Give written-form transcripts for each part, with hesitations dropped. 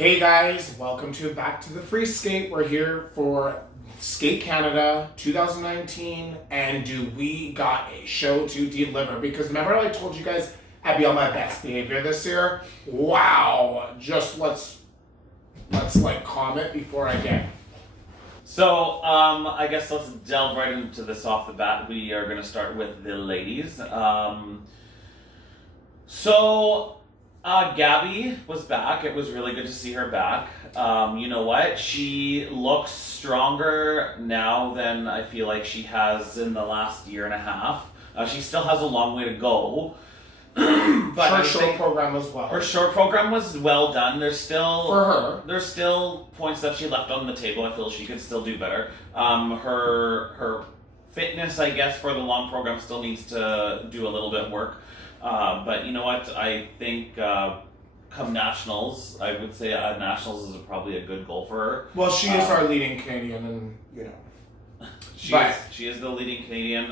Hey guys, welcome back to the Free Skate. We're here for Skate Canada 2019, and we got a show to deliver. Because remember I told you guys I'd be on my best behavior this year? Wow, just let's like comment before I get. So, I guess let's delve right into this off the bat. We are going to start with the ladies. Gabby was back. It was really good to see her back. You know what? She looks stronger now than I feel like she has in the last year and a half. She still has a long way to go. But her short program as well. Her short program was well done. There's still for her. There's still points that she left on the table. I feel she could still do better. Her fitness, I guess, for the long program still needs to do a little bit of work. But you know what? I think come nationals, I would say nationals is probably a good goal for her. Well, she is our leading Canadian, and you know, she is the leading Canadian.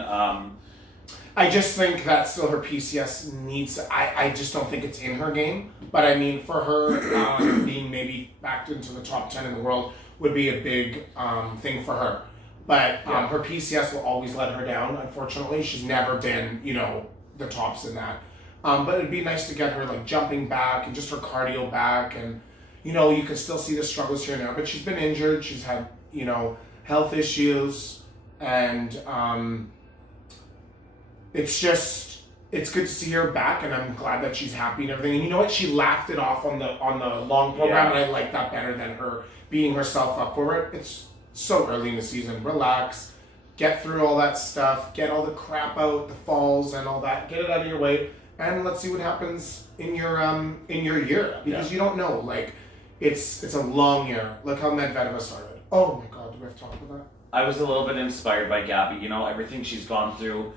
I just think that still her PCS needs. I just don't think it's in her game. But I mean, for her being maybe backed into the top 10 in the world would be a big thing for her. But her PCS will always let her down. Unfortunately, she's never been the tops in that. But it'd be nice to get her like jumping back and just her cardio back, and you can still see the struggles here and there. But she's been injured. She's had health issues, and it's good to see her back, and I'm glad that she's happy and everything. And you know what? She laughed it off on the long program, and I like that better than her beating herself up for it. It's so early in the season. Relax. Get through all that stuff, get all the crap out, the falls and all that, get it out of your way, and let's see what happens in your year. Because you don't know, like, it's a long year. Look how Medvedev started. Oh my god, do we have to talk about that? I was a little bit inspired by Gabby, everything she's gone through,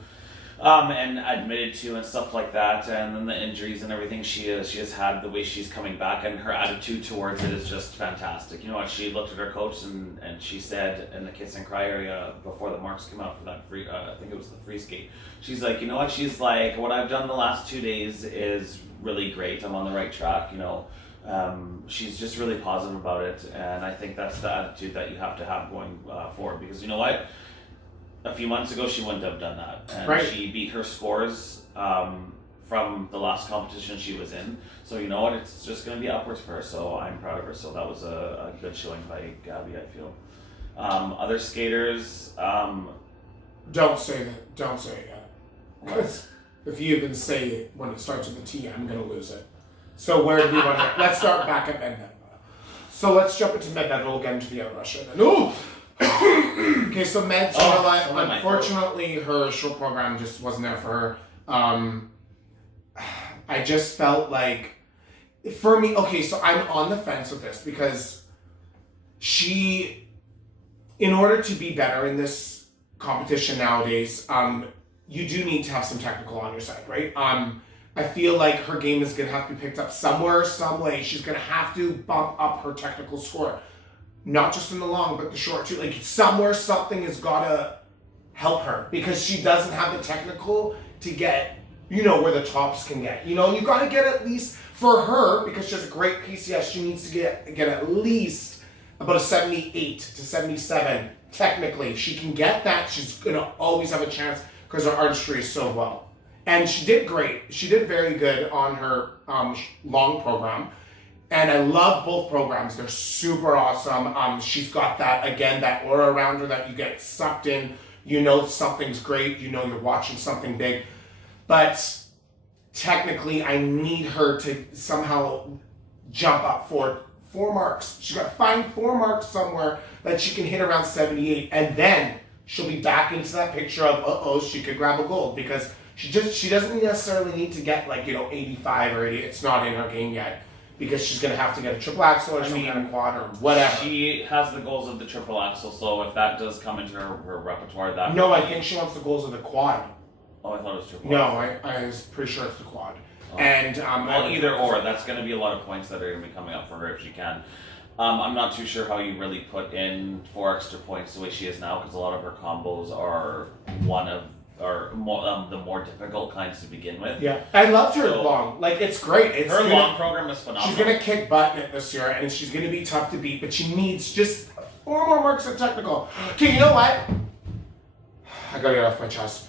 and admitted to and stuff like that, and then the injuries and everything she has had, the way she's coming back, and her attitude towards it is just fantastic. You know what? She looked at her coach and she said in the kiss and cry area before the marks came out for that free, I think it was the free skate. She's like, you know what? She's like, what I've done the last 2 days is really great. I'm on the right track. She's just really positive about it, and I think that's the attitude that you have to have going forward. Because you know what? A few months ago, she wouldn't have done that. And she beat her scores from the last competition she was in. So you know what? It's just going to be upwards for her. So I'm proud of her. So that was a good showing by Gabby, I feel. Other skaters... Don't say that. Don't say it yet. Because if you even say it when it starts with a T, I'm going to lose it. So where do we want to... Let's start back at Medvedev. So let's jump into Medvedev. We'll get into the other Russia. Ooh! Okay, so Meds, unfortunately, her short program just wasn't there for her. I just felt like, for me, okay, so I'm on the fence with this because she, in order to be better in this competition nowadays, you do need to have some technical on your side, right? I feel like her game is going to have to be picked up somewhere, some way. She's going to have to bump up her technical score. Not just in the long, but the short too. Like somewhere, something has got to help her because she doesn't have the technical to get, where the tops can get. You got to get at least for her because she has a great PCS. She needs to get at least about a 78 to 77 technically. If she can get that, she's gonna always have a chance because her artistry is so well. And she did great. She did very good on her long program. And I love both programs. They're super awesome. She's got that aura around her that you get sucked in. Something's great. You're watching something big. But technically, I need her to somehow jump up four marks. She's got to find 4 marks somewhere that she can hit around 78. And then she'll be back into that picture of, she could grab a gold. Because she doesn't necessarily need to get 85 or 80. It's not in her game yet. Because she's going to have to get a triple axel or some kind of quad or whatever. She has the goals of the triple axel, so if that does come into her repertoire, that... No, I think she wants the goals of the quad. Oh, I thought it was triple axel. No, I was pretty sure it's the quad. Oh. And well, either or. That's going to be a lot of points that are going to be coming up for her if she can. I'm not too sure how you really put in 4 extra points the way she is now, because a lot of her combos are one of or the more difficult kinds to begin with. Yeah, I loved her So, long. Like, it's great. It's her gonna, long program is phenomenal. She's gonna kick butt in it this year, and she's gonna be tough to beat. But she needs just 4 more marks at technical. Okay, you know what? I gotta get off my chest.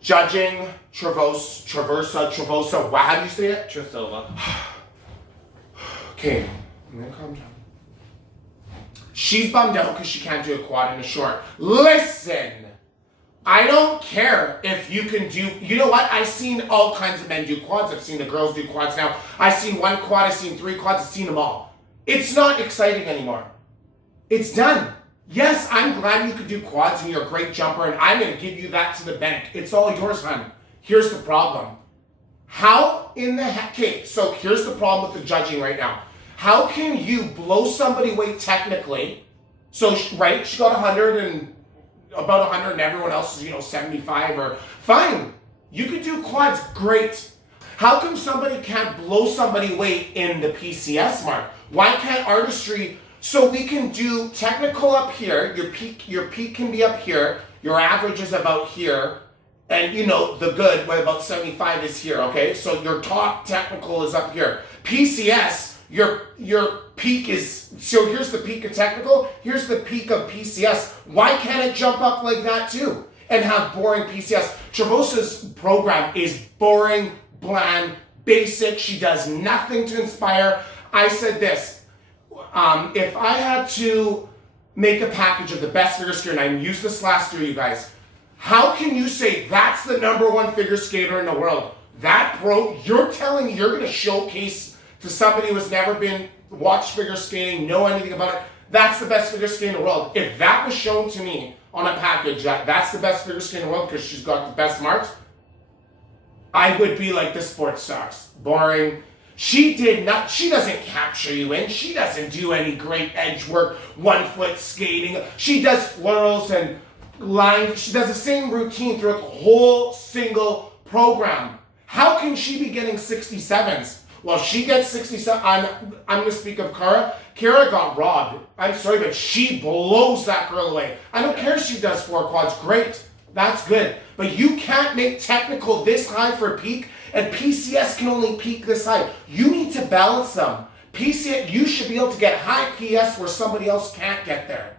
Judging Trusova. Wow, how do you say it? Trusova. Okay, I'm gonna calm down. She's bummed out because she can't do a quad in a short. Listen, I don't care if you can do, you know what? I've seen all kinds of men do quads. I've seen the girls do quads now. I've seen 1 quad, I've seen 3 quads, I've seen them all. It's not exciting anymore. It's done. Yes, I'm glad you could do quads and you're a great jumper and I'm going to give you that to the bank. It's all yours, hon. Here's the problem. How in the heck, okay, so here's the problem with the judging right now. How can you blow somebody away technically? So, right, she got 100 and about 100 and everyone else is, 75 or, fine. You could do quads, great. How come somebody can't blow somebody away in the PCS mark? Why can't artistry, so we can do technical up here, your peak can be up here, your average is about here, and the good, where about 75 is here, okay? So your top technical is up here. PCS, your peak is, so here's the peak of technical, here's the peak of PCS. Why can't it jump up like that too? And have boring PCS. Trusova's program is boring, bland, basic. She does nothing to inspire. I said this, if I had to make a package of the best figure skater, and I used this last year, you guys, how can you say that's the #1 figure skater in the world? That you're telling me you're going to showcase to somebody who has never been watched figure skating, know anything about it, that's the best figure skater in the world. If that was shown to me on a package, that's the best figure skater in the world because she's got the best marks, I would be like, this sport sucks. Boring. She doesn't capture you in. She doesn't do any great edge work, 1-foot skating. She does florals and lines. She does the same routine throughout the whole single program. How can she be getting 67s? Well, she gets 67. I'm going to speak of Kara. Kara got robbed. I'm sorry, but she blows that girl away. I don't care if she does 4 quads. Great. That's good. But you can't make technical this high for peak, and PCS can only peak this high. You need to balance them. PCS, you should be able to get high PS where somebody else can't get there.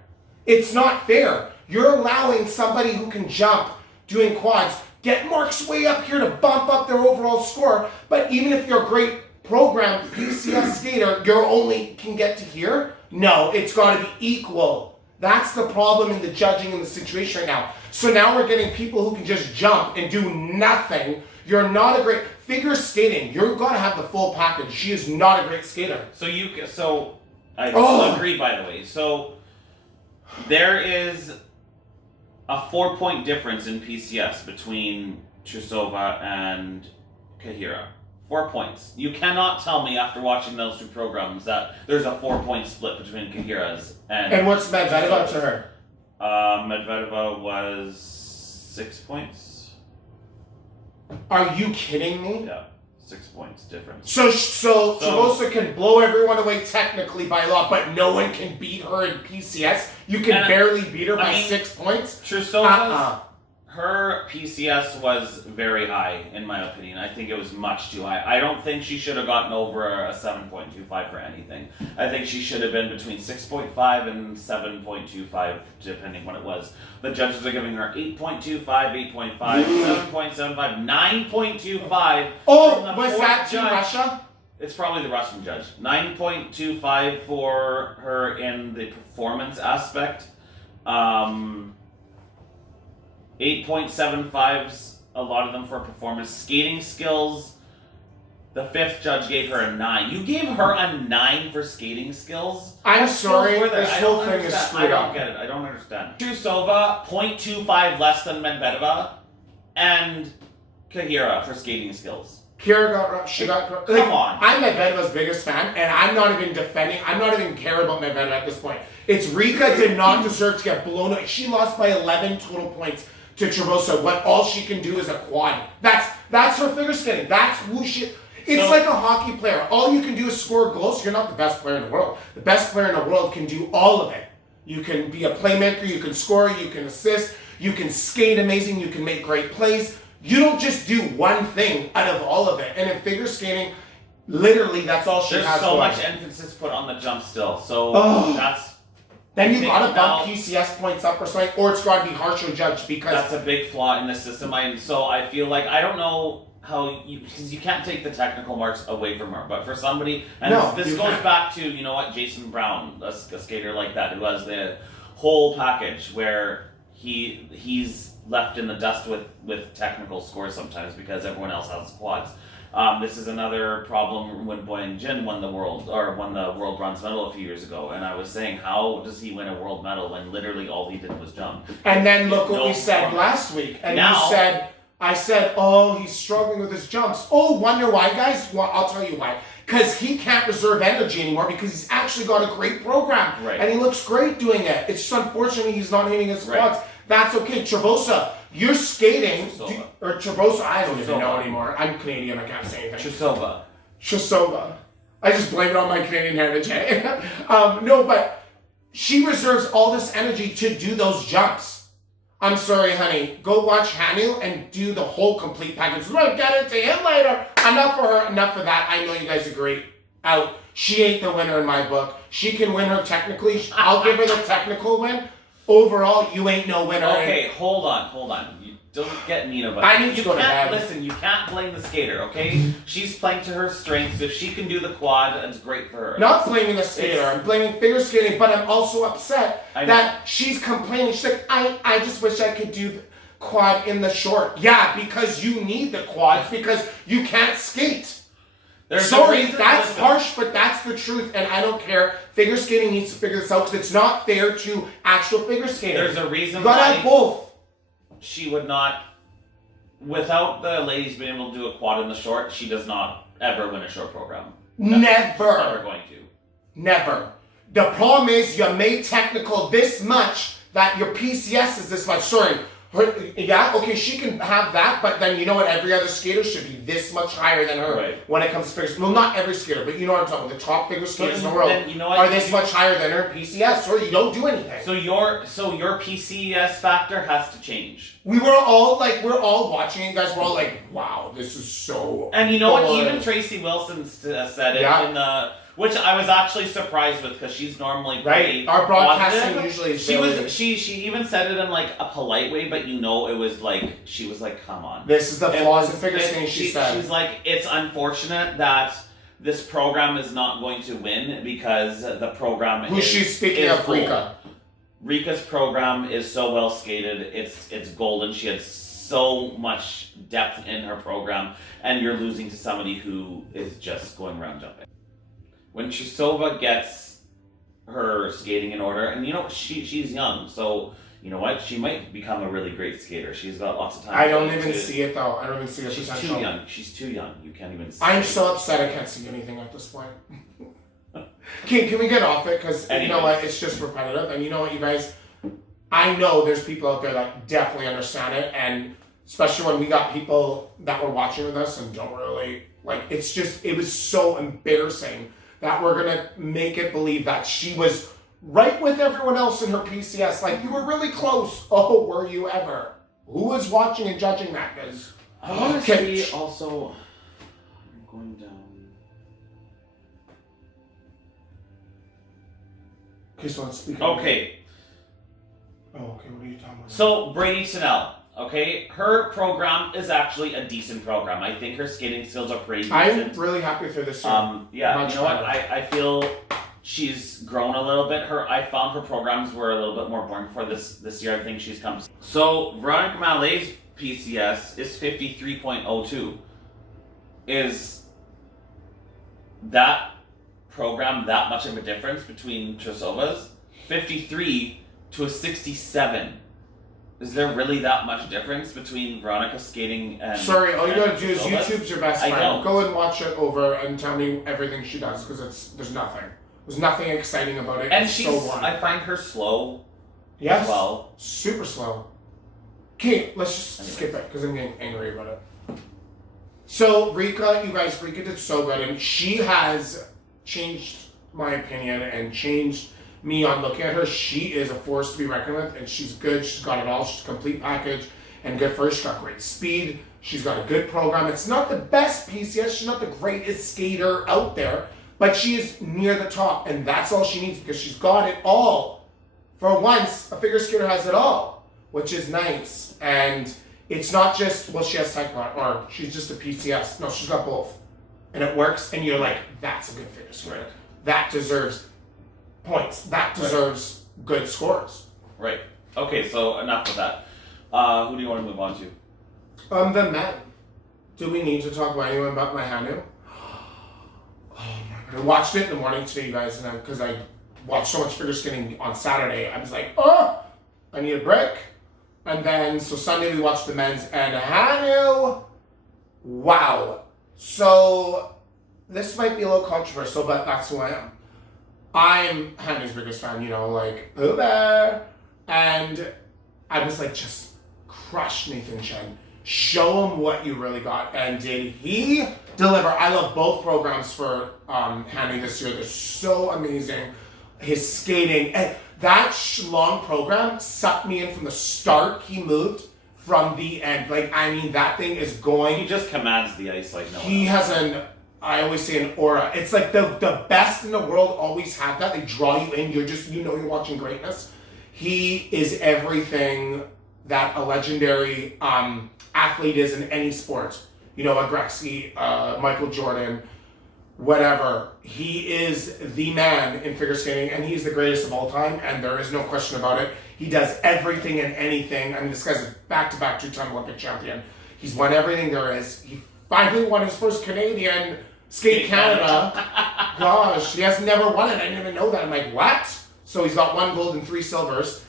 It's not fair. You're allowing somebody who can jump doing quads get marks way up here to bump up their overall score, but even if you're a great program PCS skater, you only can get to here? No, it's got to be equal. That's the problem in the judging in the situation right now. So now we're getting people who can just jump and do nothing. You're not a great figure skating. You've got to have the full package. She is not a great skater. So I agree, by the way. So there is a 4-point difference in PCS between Trusova and Kahira. 4 points. You cannot tell me after watching those 2 programs that there's a 4-point split between Kahira's and... And what's Medvedeva to her? Medvedeva was 6 points. Are you kidding me? Yeah, 6 points difference. So Trusova can blow everyone away technically by a lot, but no one can beat her in PCS? You can barely beat her by 6 points? Trusova's... Her PCS was very high, in my opinion. I think it was much too high. I don't think she should have gotten over a 7.25 for anything. I think she should have been between 6.5 and 7.25, depending what it was. The judges are giving her 8.25, 8.5, 7.75, 9.25. Oh, was that Team Russia? It's probably the Russian judge. 9.25 for her in the performance aspect. 8.75s, a lot of them for performance. Skating skills, the 5th judge gave her a 9. You gave her a 9 for skating skills? I'm sorry, this whole thing is screwed up. I don't get it. I don't understand. Trusova, 0.25 less than Medvedeva, and Kahira for skating skills. Kira got Come on. I'm Medvedeva's biggest fan, and I'm not even defending. I'm not even care about Medvedeva at this point. It's Rika did not deserve to get blown away. She lost by 11 total points to Trusova, but all she can do is a quad. That's her figure skating. That's who she... It's like a hockey player. All you can do is score goals. You're not the best player in the world. The best player in the world can do all of it. You can be a playmaker, you can score, you can assist, You can skate amazing. You can make great plays. You don't just do one thing out of all of it. And in figure skating, literally, that's all she has. There's so going. much emphasis put on the jump still. So that's. Then you gotta bump PCS points up or something, or it's gotta be harsher judged because that's a big flaw in the system. So I feel like I don't know how because you can't take the technical marks away from her, but for somebody this goes back to Jason Brown, a skater like that who has the whole package where he's left in the dust with technical scores sometimes because everyone else has quads. This is another problem when Boyan Jin won the world bronze medal a few years ago, and I was saying, how does he win a world medal when literally all he did was jump? And then look what we said last week, and I said, oh, he's struggling with his jumps. Oh, wonder why, guys? Well, I'll tell you why. Because he can't reserve energy anymore because he's actually got a great program, and he looks great doing it. It's just unfortunately he's not hitting his quads. That's okay, Trusova. You're skating, or Trusova, I don't even know anymore. I'm Canadian, I can't say anything. Trusova. I just blame it on my Canadian heritage. No, but she reserves all this energy to do those jumps. I'm sorry, honey. Go watch Hanyus and do the whole complete package. We're going to get into him later. Enough for her, enough for that. I know you guys agree. Out. She ain't the winner in my book. She can win her technically. I'll give her the technical win. Overall, you ain't no winner. Okay, hold on. You don't get mean about it. I need to go to bed. Listen, you can't blame the skater, okay? She's playing to her strengths. If she can do the quad, it's great for her. Not blaming the skater. I'm blaming figure skating, but I'm also upset that she's complaining. She's like, I just wish I could do the quad in the short. Yeah, because you need the quads because you can't skate. Sorry, that's harsh, but that's the truth, and I don't care. Figure skating needs to figure this out because it's not fair to actual figure skating. There's a reason you gotta have both. She would not, without the ladies being able to do a quad in the short, she does not ever win a short program. Never. She's never going to. Never. The problem is you made technical this much that your PCS is this much. Sorry. She can have that, but then you know what? Every other skater should be this much higher than her when it comes to figure. Well, not every skater, but you know what I'm talking about. The top figure skaters in the world are this much higher than her PCS, or you don't do anything. So your PCS factor has to change. We're all watching it, guys. We're all like, wow, this is so. And you know what? Even Tracy Wilson said it in the. Which I was actually surprised with because she's normally pretty Our broadcasting positive. usually is She even said it in like a polite way, but it was like she was like, "Come on." This is the flaws in figure skating. She said she's like, "It's unfortunate that this program is not going to win because the program." Who's she speaking of? Cool. Rika. Rika's program is so well skated. It's golden. She had so much depth in her program, and you're losing to somebody who is just going around jumping. When Trusova gets her skating in order, and she's young, so you know what, she might become a really great skater. She's got lots of time. I don't even see it though. I don't even see the potential. She's too young. She's too young. You can't even see I'm so upset I can't see anything at this point. Can we get off it? Because you know what, it's just repetitive. And you know what, you guys, I know there's people out there that definitely understand it, and especially when we got people that were watching with us and don't really, it was so embarrassing that we're going to make it believe that she was right with everyone else in her PCS. Like, you were really close. Oh, were you ever? Who was watching and judging that? Because I want to see also... I'm going down... Okay, so let's speak. Okay. Oh, okay, what are you talking about? So, Brady Tennell. Okay, her program is actually a decent program. I think her skating skills are pretty decent. I'm really happy for this year. Yeah, you know what? I feel she's grown a little bit. I found her programs were a little bit more boring for this year. I think she's come. So Veronica Malet's PCS is 53.02. Is that program that much of a difference between Trusova's? 53 to a 67. Is there really that much difference between Veronica skating and... Sorry, all you gotta do is YouTube's your best friend. I know. Go and watch it over and tell me everything she does, because there's nothing. There's nothing exciting about it. And it's she's... so boring. I find her slow as well. Super slow. Okay, let's just skip it, because I'm getting angry about it. So, Rika did so good, and she has changed my opinion and changed me on looking at her. She is a force to be reckoned with, and she's good. She's got it all. She's a complete package and good for her. She's got great speed. She's got a good program. It's not the best PCS. She's not the greatest skater out there, but she is near the top, and that's all she needs because she's got it all. For once, a figure skater has it all, which is nice. And it's not just, well, she has taekwondo, or she's just a PCS. No, she's got both. And it works, and you're like, that's a good figure skater. Right. That deserves points. That deserves good scores. Right. Okay, so enough of that. Who do you want to move on to? The men. Do we need to talk about anyone about my Hanyus? Oh my god. I watched it in the morning today, you guys, and because I watched so much figure skating on Saturday, I was like, oh, I need a break. And then, so Sunday we watched the men's, and Hanyus, wow. So, this might be a little controversial, but that's who I am. I'm Hanyus's biggest fan, you know, like, who there? And I was like, just crush Nathan Chen. Show him what you really got. And did he deliver? I love both programs for Hanyus this year. They're so amazing. His skating, and that long program sucked me in from the start. He moved from the end. Like, I mean, that thing is going. He just commands the ice like no one He else. has I always say an aura. It's like the best in the world always have that. They draw you in. You're just, you're watching greatness. He is everything that a legendary athlete is in any sport. You know, a Gretzky, Michael Jordan, whatever. He is the man in figure skating, and he's the greatest of all time, and there is no question about it. He does everything and anything. I mean, this guy's a back-to-back two-time Olympic champion. He's won everything there is. He finally won his first Canadian Skate Canada. Gosh, he has never won it. I didn't even know that. I'm like, what? So he's got 1 gold and 3 silvers.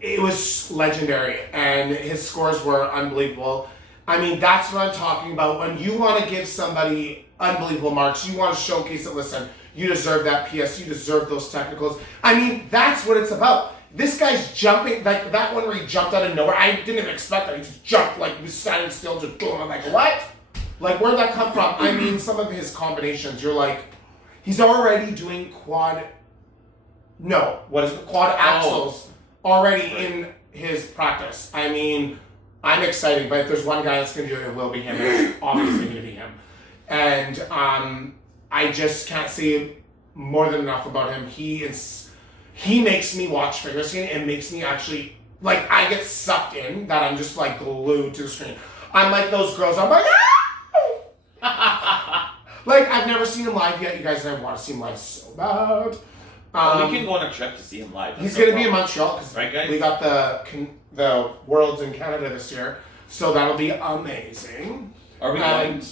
It was legendary, and his scores were unbelievable. I mean, that's what I'm talking about. When you want to give somebody unbelievable marks, you want to showcase it. Listen, you deserve that PS, you deserve those technicals. I mean, that's what it's about. This guy's jumping, like that one where he jumped out of nowhere. I didn't even expect that. He just jumped, like he was standing still, just boom. I'm like, what? Like, where'd that come from? I mean, some of his combinations, you're like, he's already doing quad axles already in his practice. I mean, I'm excited, but if there's one guy that's going to do it, it will be him. It's obviously going to be him. And I just can't say more than enough about him. He makes me watch figure skating and makes me actually, like, I get sucked in that I'm just, like, glued to the screen. I'm like those girls. I'm like, ah! Like, I've never seen him live yet, you guys, and I want to see him live so bad. We can go on a trip to see him live. He's going to be in Montreal because right, guys? we got the Worlds in Canada this year, so that'll be amazing. Are we going?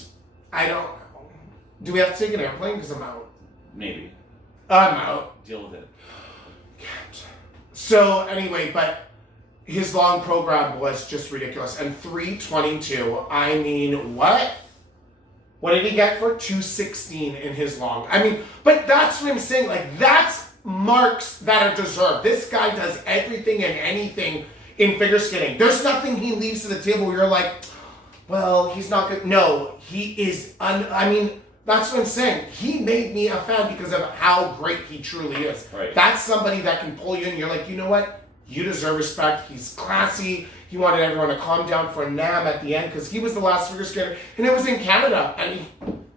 I don't know. Do we have to take an airplane? Because I'm out. Maybe. I'm out. Deal with it. Can't. So anyway, but his long program was just ridiculous. And 322, I mean, what? What did he get for 216 in his long? I mean, but that's what I'm saying. Like, that's marks that are deserved. This guy does everything and anything in figure skating. There's nothing he leaves to the table where you're like, well, he's not good. No, he is. I mean, that's what I'm saying. He made me a fan because of how great he truly is. Right. That's somebody that can pull you in. You're like, you know what? You deserve respect. He's classy. He wanted everyone to calm down for Nam at the end because he was the last figure skater, and it was in Canada, and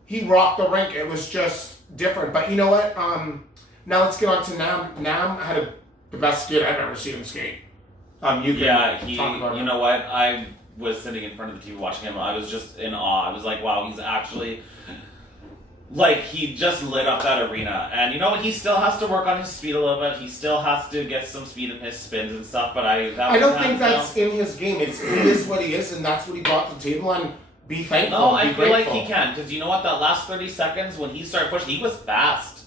he rocked the rink. It was just different. But you know what? Now let's get on to Nam. Nam had the best skate I've ever seen him skate. You know what? I was sitting in front of the TV watching him. I was just in awe. I was like, wow, he's actually, like, he just lit up that arena. And you know what? He still has to work on his speed a little bit. He still has to get some speed in his spins and stuff. But I don't think that's in his game. He is what he is, and that's what he brought to the table. And be thankful. No, I feel grateful. like he can, because you know what? That last 30 seconds when he started pushing, he was fast.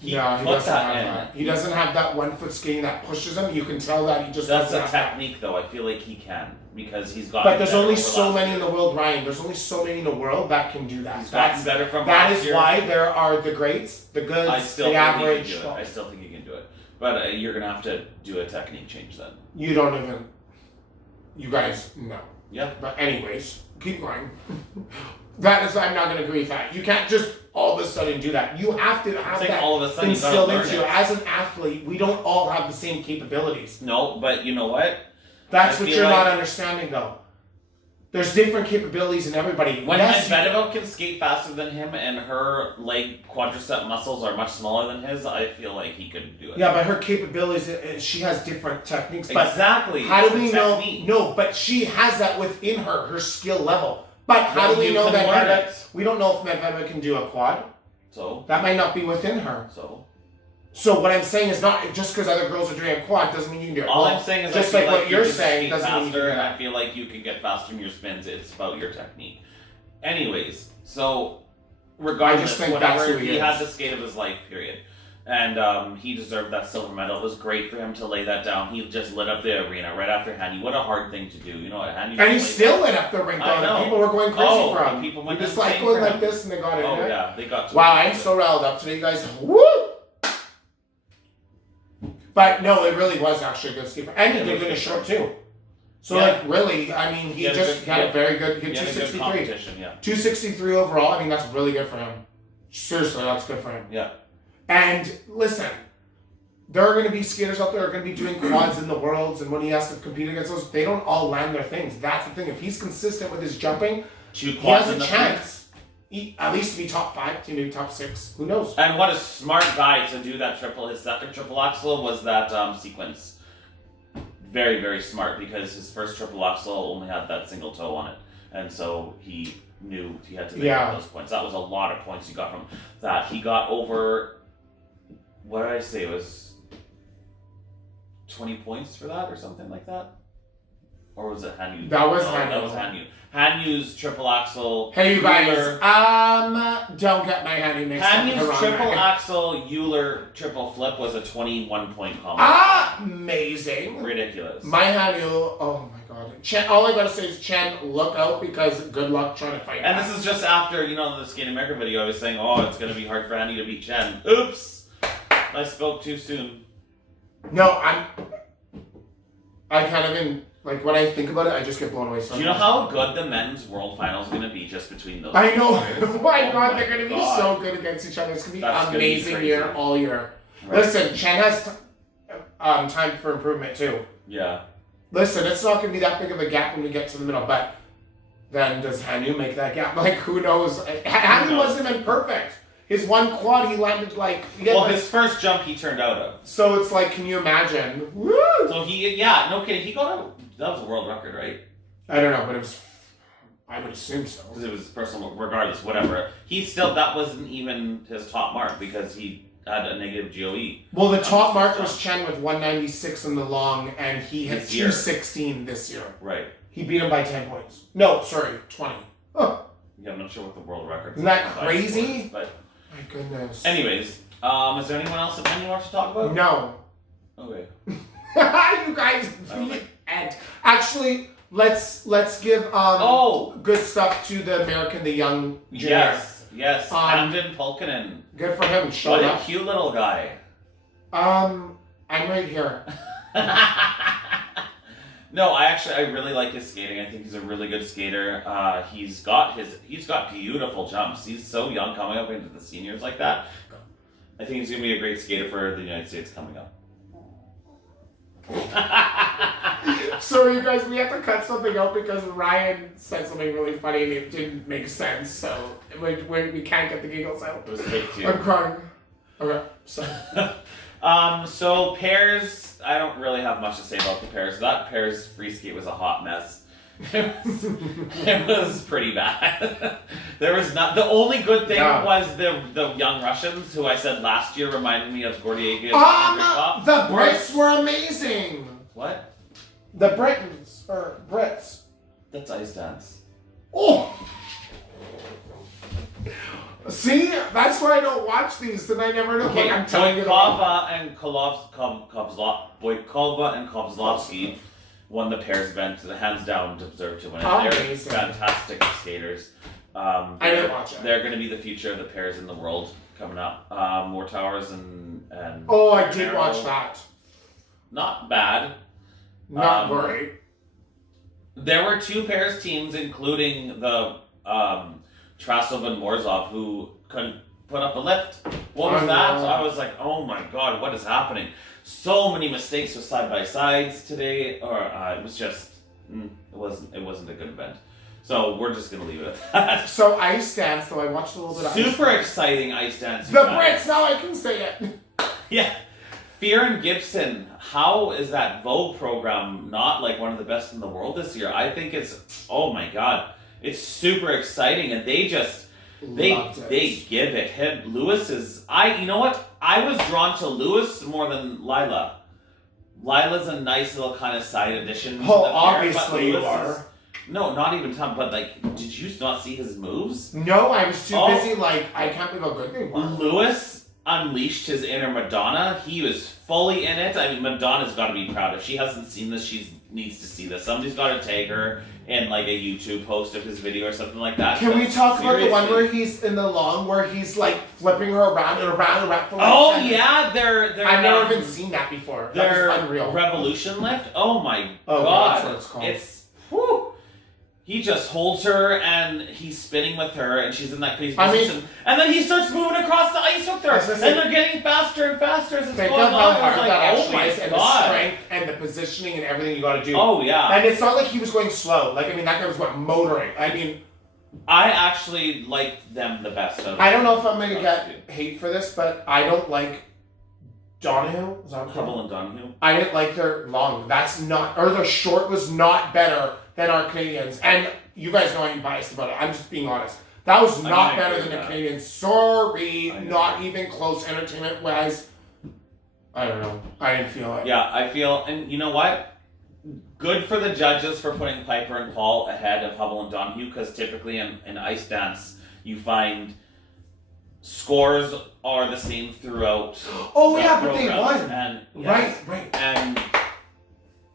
He doesn't have that. He doesn't have that 1 foot skating that pushes him. You can tell that he just That's doesn't a have technique, though. I feel like he can, because he's got. But there's only so many in the world, Ryan. There's only so many in the world that can do that. He's gotten better from that last is year. why there are the greats, the goods, the average. I still think he can do it. But you're going to have to do a technique change then. You don't even. You guys know. Yeah. But anyways, keep going. I'm not going to agree with that. You can't just all of a sudden do that. You have to have that all of a sudden instilled into you. As an athlete, we don't all have the same capabilities. No, but you know what? That's what you're not understanding, though. There's different capabilities in everybody. When Medvedev can skate faster than him and her leg quadricep muscles are much smaller than his, I feel like he could do it. Yeah, but her capabilities, she has different techniques. Exactly. But how do we know? No, but she has that within her skill level. But how do we know that we don't know if Medvedev can do a quad? So? That might not be within her. So what I'm saying is not just because other girls are doing a quad doesn't mean you can do it. All I'm saying is just like what you're saying doesn't mean you can do it. I feel like you can get faster in your spins. It's about your technique. Anyways, so regardless, whatever, he had the skate of his life, period. And he deserved that silver medal. It was great for him to lay that down. He just lit up the arena right after Hanyus. What a hard thing to do. You know what Hanyus. And he still lit up the rink though. People were going crazy for him. People went just like going like this and they got it. Oh yeah, they got. Wow, I'm so riled up today, guys. Woo! But no, it really was actually a good skate. And he did finish short too. So really, I mean, he just got a very good. He had 263. 263 overall. I mean, that's really good for him. Seriously, that's good for him. Yeah. And listen, there are going to be skaters out there who are going to be doing quads in the worlds, and when he has to compete against those, they don't all land their things. That's the thing. If he's consistent with his jumping, he has a chance. At least to be top 5, to maybe top 6. Who knows? And what a smart guy to do that triple. His second triple axel was that sequence. Very, very smart because his first triple axel only had that single toe on it. And so he knew he had to make those points. That was a lot of points he got from that. He got over, what did I say? It was 20 points for that or something like that? Or was it Hanyus? That was Hanyus. That was Hanyus. Hanyus triple axel. Hey, you guys. Don't get my Hanyus mixed up. Hanyus triple axel Euler triple flip was a 21-point combo. Amazing. Ridiculous. My Hanyus. Oh my god. Chen, all I gotta say is Chen, look out because good luck trying to fight. And this is just after the Skate America video. I was saying, it's gonna be hard for Hanyus to beat Chen. Oops. I spoke too soon. No, I kind of in. Like, when I think about it, I just get blown away. Do you know how good the men's world final is going to be just between those? I know. Oh my god, they're going to be so good against each other. It's going to be an amazing year all year. Right. Listen, Chen has time for improvement, too. Yeah. Listen, it's not going to be that big of a gap when we get to the middle, but then does Hanyus make that gap? Like, who knows? Hanyus wasn't even perfect. His one quad, he landed like... his first jump he turned out of. So it's like, can you imagine? Woo! So no kidding, he got out. That was a world record, right? I don't know, but it was... I would assume so. Because it was personal, regardless, whatever. That wasn't even his top mark because he had a negative GOE. Well, the top mark was Chen with 196 in the long, and he had 216 this year. Right. He beat him by 10 points. No, sorry, 20. Huh. Yeah, I'm not sure what the world record is. Isn't that crazy? But my goodness. Anyways, is there anyone else that you want to talk about? No. Okay. You guys, and actually, let's give good stuff to the American, the young junior. Yes. Camden Pulkkinen. Good for him. What a cute little guy. I'm right here. No, I really like his skating. I think he's a really good skater. He's got beautiful jumps. He's so young coming up into the seniors like that. I think he's gonna be a great skater for the United States coming up. Sorry, you guys, we have to cut something out because Ryan said something really funny and it didn't make sense. So we can't get the giggles out. It was take 2. I'm crying. Okay, so pairs, I don't really have much to say about the pairs. That pairs free skate was a hot mess. It was pretty bad. There was not. The only good thing was the young Russians, who I said last year reminded me of Gordievsky. The Brits were amazing. What? The Britons or Brits. That's ice dance. Oh. See, that's why I don't watch these, and I never know. Okay, I'm telling you. Boykova and Kozlovsky won the pairs event. Hands down, deserve to win it. They're fantastic skaters. I didn't watch it. They're going to be the future of the pairs in the world coming up. More Towers and I did watch that. Not bad. Not great. There were 2 pairs teams, including the Trusova and Morzov, who couldn't put up a lift. What was I that? know. I was like, oh my god, what is happening? So many mistakes with side by sides today, or it was just it wasn't a good event. So we're just gonna leave it at that. So ice dance, though, I watched a little bit of Super ice dance. exciting ice dance. The Brits, now I can say it. Yeah. Fear and Gibson, how is that Vogue program not like one of the best in the world this year? I think it's, oh my god, it's super exciting, and they just they give it. Lewis is you know what? I was drawn to Lewis more than Lila. Lila's a nice little kind of side addition. Oh, obviously you are. No, not even Tom, but like, did you not see his moves? No, I was too busy, like, I can't believe how good they were. Lewis unleashed his inner Madonna. He was fully in it. I mean, Madonna's got to be proud. If she hasn't seen this, she needs to see this. Somebody's got to tag her in like a YouTube post of his video or something like that. Can we talk about the one seriously. where he's in the lawn, where he's like flipping her around and around and around for like Oh 10 yeah, they're I've never even seen that before. That their was unreal. revolution lift. Oh my Oh, god, that's what it's called. It's whew. He just holds her and he's spinning with her, and she's in that crazy I mean- position. And then he starts moving across the ice with her, I was gonna and say- they're getting faster and faster as it's Think going of how on. I hard was like, that oh actually my is, and the god. strength and the positioning and everything you got to do. Oh yeah. And it's not like he was going slow. Like, I mean, that guy was motoring. I mean, I actually liked them the best. Out of I don't know if I'm gonna those get hate for this, but I don't like Donahue. Is that what it's called? Hubble and Donahue. I didn't like their long. That's not, or their short was not better than our Canadians. And you guys know I'm biased about it. I'm just being honest. That was not better than the Canadians. Sorry, not even close entertainment wise. I don't know. I didn't feel it. Yeah, I feel, and you know what? Good for the judges for putting Piper and Paul ahead of Hubble and Donahue, because typically in ice dance you find scores are the same throughout. Oh the yeah, but they programs. won. And yes, Right. and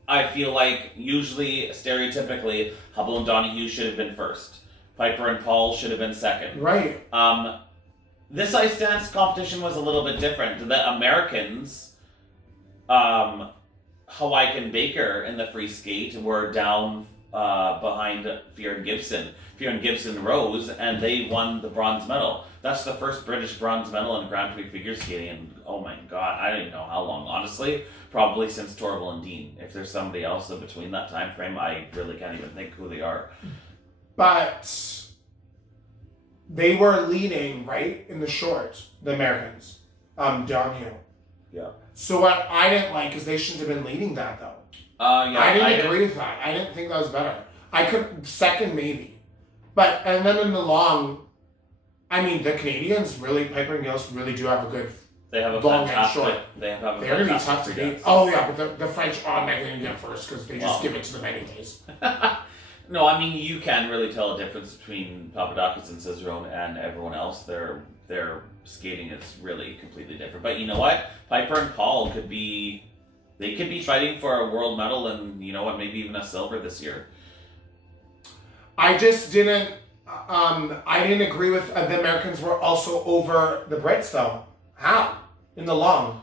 I feel like usually, stereotypically, Hubble and Donahue should have been first. Piper and Paul should have been second. Right. This ice dance competition was a little bit different. The Americans, Hawaii and Baker in the free skate were down behind Fear and Gibson. Fear and Gibson rose, and they won the bronze medal. That's the first British bronze medal in Grand Prix figure skating, and oh my god, I don't even know how long, honestly. Probably since Torval and Dean. If there's somebody else in between that time frame, I really can't even think who they are. But they were leading, right, in the short, the Americans, downhill. Yeah. So what I didn't like is they shouldn't have been leading that, though. Yeah, I didn't agree with that. I didn't think that was better. I could, second maybe. But, and then in the long, I mean, the Canadians really, Piper and Gillis really do have a good, They have a long and fantastic. short. They have a they're going to be fantastic tough to beat. dance. Oh yeah, but the French automatically going to get first because they just Well. give it to them anyways. No, I mean you can really tell a difference between Papadakis and Cicerone and everyone else. Their skating is really completely different. But you know what? Piper and Paul could be fighting for a world medal, and you know what? Maybe even a silver this year. I just didn't, I didn't agree with the Americans were also over the Brits though. How? In the long.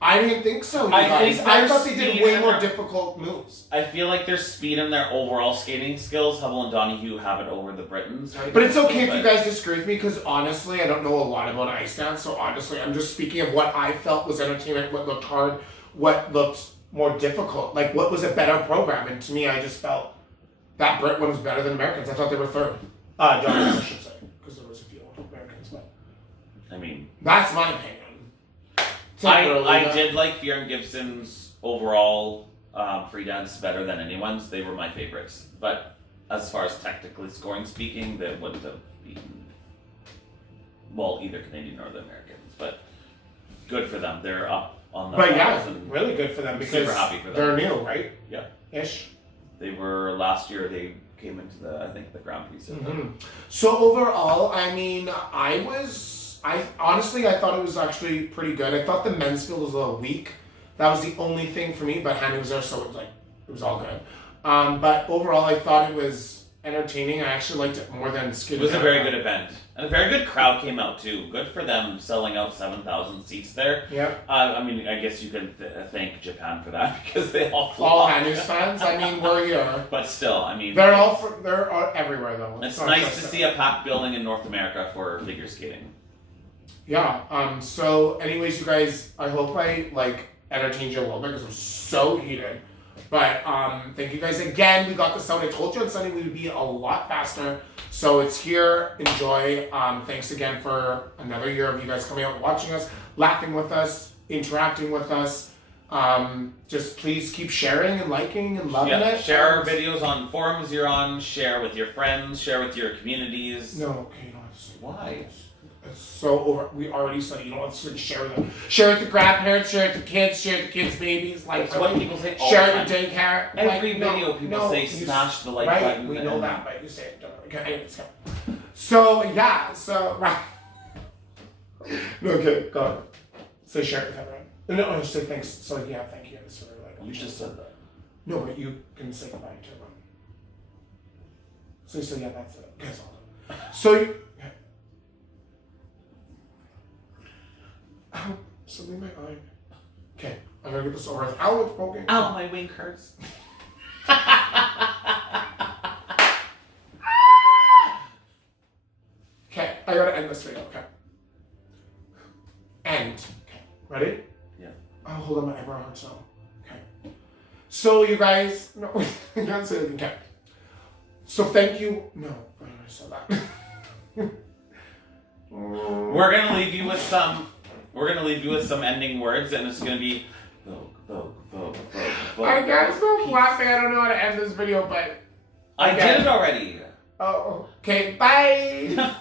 I didn't think so, you I guys. think I their thought they did speed way and more their- difficult moves. I feel like their speed and their overall skating skills, Hubble and Donahue have it over the Britons. Right? But it's okay if you guys disagree with me because honestly, I don't know a lot about ice dance. So honestly, I'm just speaking of what I felt was entertainment, what looked hard, what looked more difficult. Like what was a better program. And to me, I just felt that Brit one was better than Americans. I thought they were third. Johnny, I should say. Because there was a few Americans. But I mean, that's my opinion. I did like Fear and Gibson's overall free dance better than anyone's. They were my favorites. But as far as technically scoring speaking, they wouldn't have beaten, well, either Canadian or the Americans. But good for them. They're up on the But medals, yeah, and really good for them because super happy for them. they're new, right? Yeah. Ish. They were last year. They came into the Grand Prix. Mm-hmm. So overall, I mean, I honestly thought it was actually pretty good. I thought the men's field was a little weak. That was the only thing for me, but Hanyus was there, so it was all good. But overall, I thought it was entertaining. I actually liked it more than Skid. It was a very good event. And a very good crowd came out too. Good for them selling out 7,000 seats there. Yeah. I mean, I guess you can thank Japan for that because they all flew All off. Hanyus fans. I mean, we're here. But still, I mean, They're all everywhere though. it's nice to see a packed building in North America for figure skating. Yeah. So, anyways, you guys, I hope I entertained you a little bit because I'm so heated. But thank you guys again. We got this out. I told you on Sunday we would be a lot faster. So it's here. Enjoy. Thanks again for another year of you guys coming out and watching us, laughing with us, interacting with us. Just please keep sharing and liking and loving it. Share our videos on forums you're on. Share with your friends. Share with your communities. No, okay, you don't have to say Why? It's so over. We already said you don't have to share with them. Share with the grandparents. Share with the kids. Share with the kids' babies. That's what people say all share the time. with the daycare. Every video people say smash the like button. We know that, but you say it. Okay, anyways, go. So yeah, right. Okay, go on. So share it with everyone. No, say thanks. So yeah, thank you. It's really You just said that. No, but you can say goodbye to everyone. So yeah, that's it. Okay, so you. Ow, something in my eye. Okay, I'm gonna get this over with. Ow, it's broken. Ow, my wing hurts. Okay, I gotta end this video. Okay. End. Okay, ready? Yeah. Oh, hold on, my eyebrow hurts now. Okay. So you guys, no, I can't say it. Okay. So thank you. No, I already said that. We're gonna leave you with some. We're gonna leave you with some ending words, and it's gonna be. I can't stop laughing. I don't know how to end this video, but I did it already. Oh, okay. Bye.